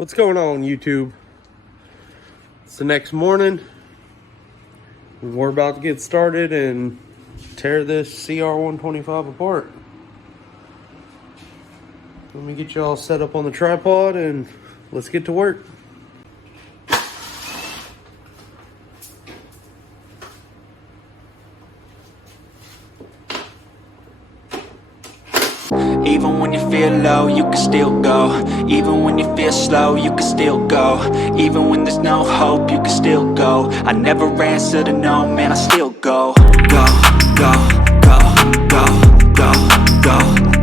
What's going on, YouTube? It's the next morning. We're about to get started and tear this CR125 apart. Let me get you all set up on the tripod and let's get to work. Even when you feel low, you can still go. Even when you feel slow, you can still go. Even when there's no hope, you can still go. I never answer to no, man, I still go. Go, go, go, go, go, go,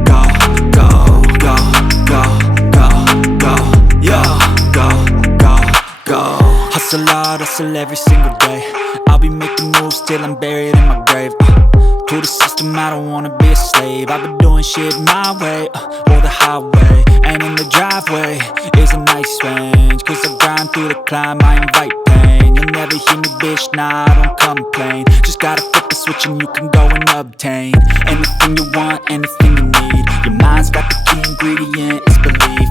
go, go, go, go, go, go, yo, go, go, go. Hustle hard, hustle every single day. I'll be making moves till I'm buried in my grave. To the system, I don't wanna be a slave. I've been doing shit my way, or the highway. And in the driveway is a nice range. Cause I grind through the climb, I invite pain. You'll never hear me, bitch, nah, I don't complain. Just gotta flip the switch and you can go and obtain anything you want, anything you need. Your mind's got the key ingredient, it's belief.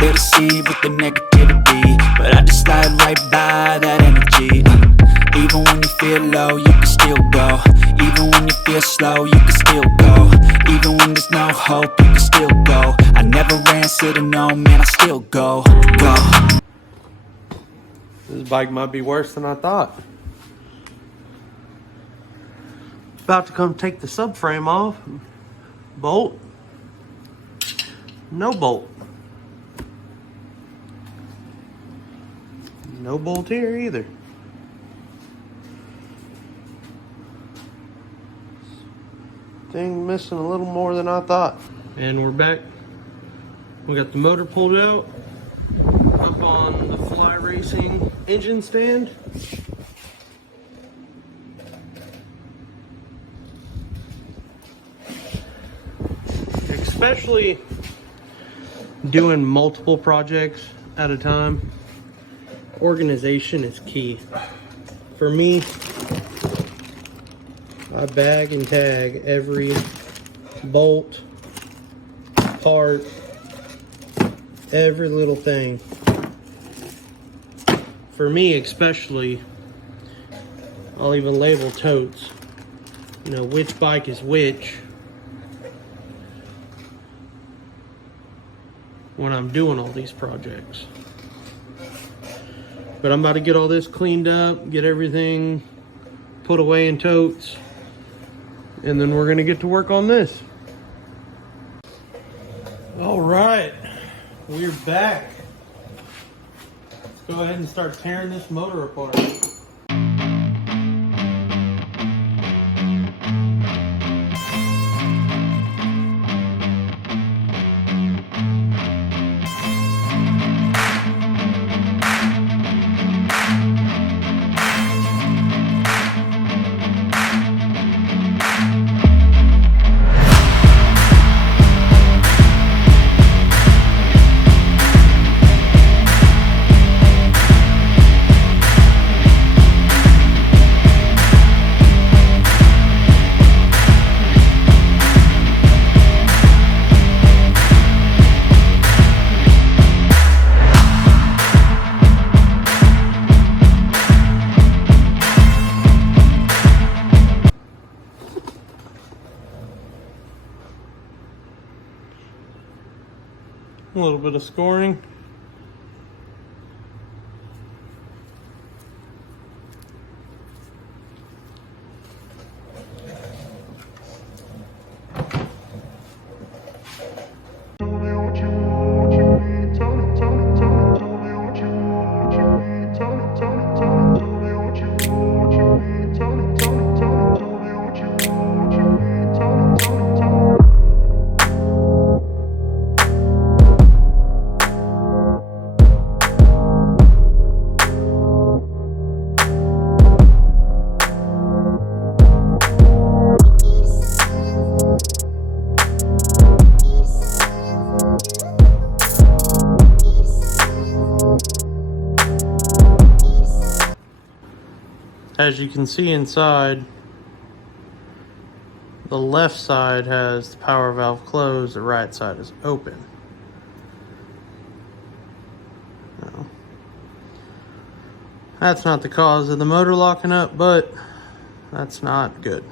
They deceive with the negativity, but I just slide right by that energy. Even when you feel low, you can still go. Even when you feel slow, you can still go. Even when there's no hope, you can still go. I never answer to no, man, I still go. Go. This bike might be worse than I thought. About to come take the subframe off. Bolt. No bolt. No bolt here either. Thing missing a little more than I thought. And we're back. We got the motor pulled out, up on the Fly Racing engine stand. Especially doing multiple projects at a time, organization is key. For me, I bag and tag every bolt, part, every little thing. For me especially, I'll even label totes. You know, which bike is which when I'm doing all these projects. But I'm about to get all this cleaned up, get everything put away in totes, and then we're gonna get to work on this. All right, we're back. Let's go ahead and start tearing this motor apart. A little bit of scoring. As you can see inside, the left side has the power valve closed, the right side is open. That's not the cause of the motor locking up, but that's not good.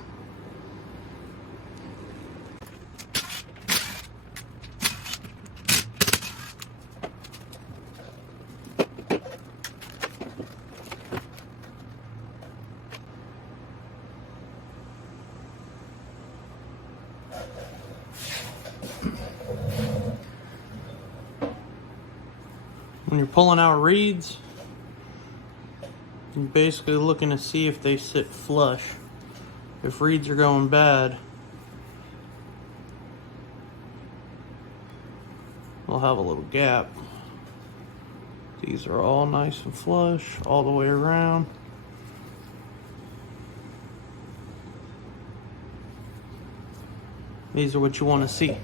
When you're pulling out reeds, you're basically looking to see if they sit flush. If reeds are going bad, we'll have a little gap. These are all nice and flush all the way around. These are what you want to see.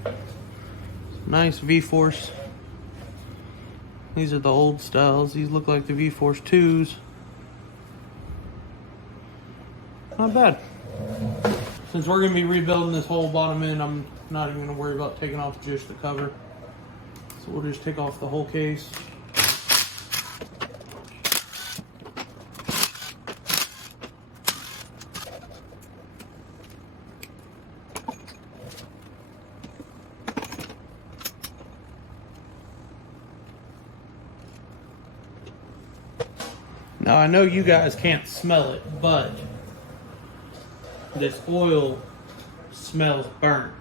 Nice V-force. These are the old styles. These look like the V-force 2s. Not bad. Since we're going to be rebuilding this whole bottom end, I'm not even going to worry about taking off just the cover. So we'll just take off the whole case. Now I know you guys can't smell it, but this oil smells burnt.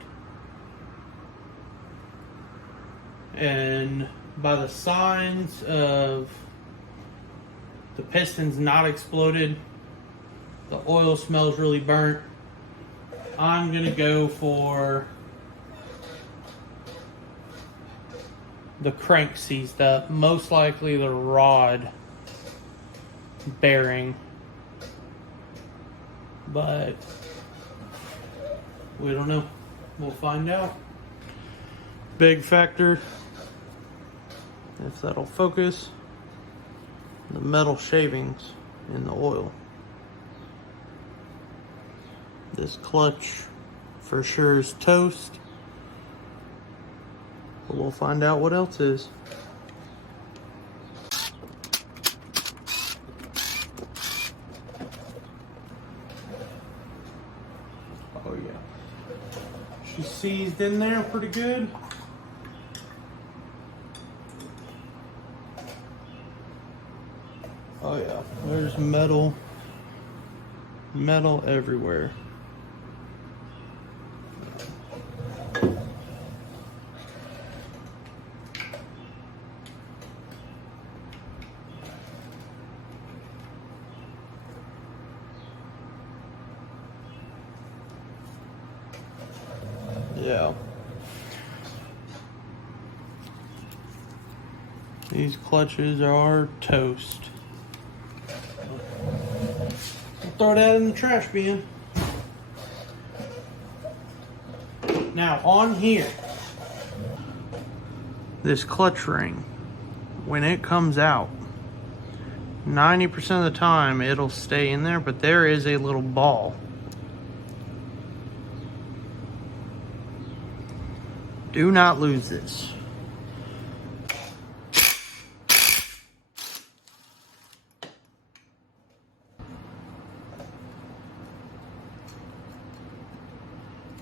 And by the signs of the pistons not exploded, the oil smells really burnt, I'm gonna go for the crank seized up, most likely the rod bearing, but we don't know. We'll find out. Big factor, if that'll focus, the metal shavings in the oil. This clutch for sure is toast, but we'll find out what else is. Oh yeah, she's seized in there pretty good. Oh yeah, there's metal everywhere. Yeah. These clutches are toast. I'll throw that in the trash bin. Now on here, this clutch ring, when it comes out, 90% of the time it'll stay in there, but there is a little ball. Do not lose this.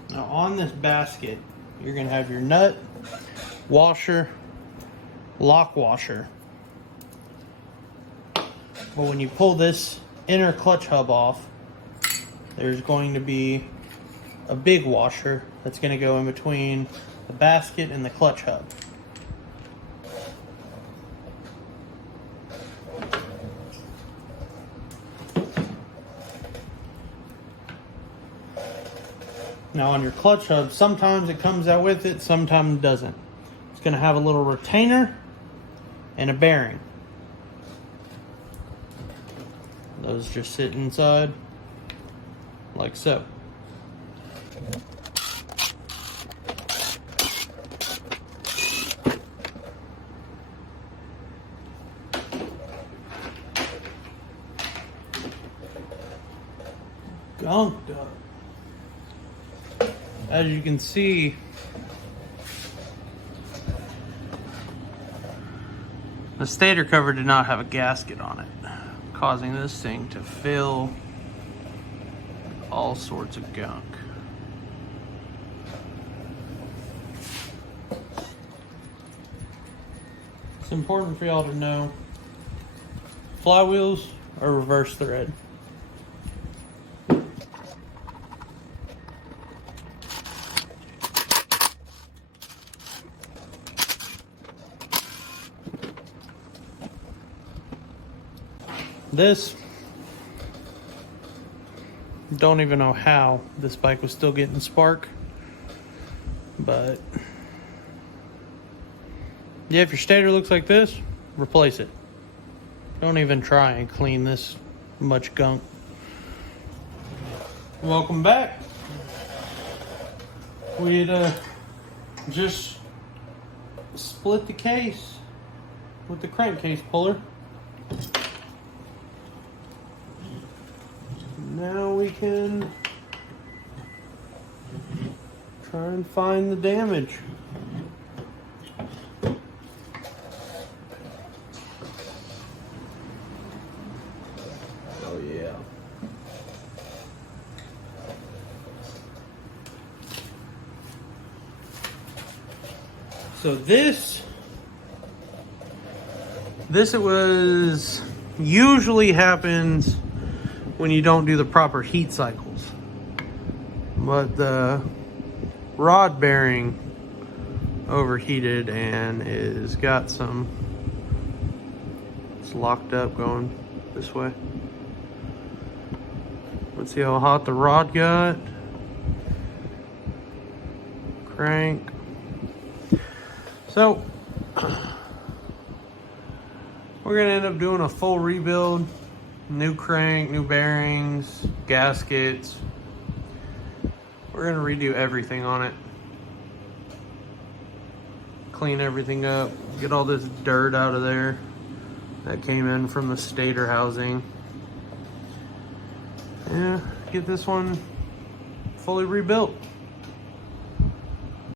Now on this basket, you're going to have your nut, washer, lock washer. But when you pull this inner clutch hub off, there's going to be a big washer that's going to go in between the basket and the clutch hub. Now on your clutch hub, sometimes it comes out with it, sometimes it doesn't. It's going to have a little retainer and a bearing. Those just sit inside like so. Gunked up. As you can see, the stator cover did not have a gasket on it. causing this thing to fill with all sorts of gunk. It's important for y'all to know flywheels are reverse thread. This, don't even know how this bike was still getting spark, but yeah, if your stator looks like this, replace it. Don't even try and clean this much gunk. Welcome back. We had just split the case with the crankcase puller. Now we can try and find the damage. Oh yeah. So this it was usually happens when you don't do the proper heat cycles. But the rod bearing overheated and it's locked up going this way. Let's see how hot the rod got. Crank. So we're gonna end up doing a full rebuild. New crank, new bearings, gaskets. We're gonna redo everything on it. Clean everything up, get all this dirt out of there that came in from the stator housing. Yeah, get this one fully rebuilt.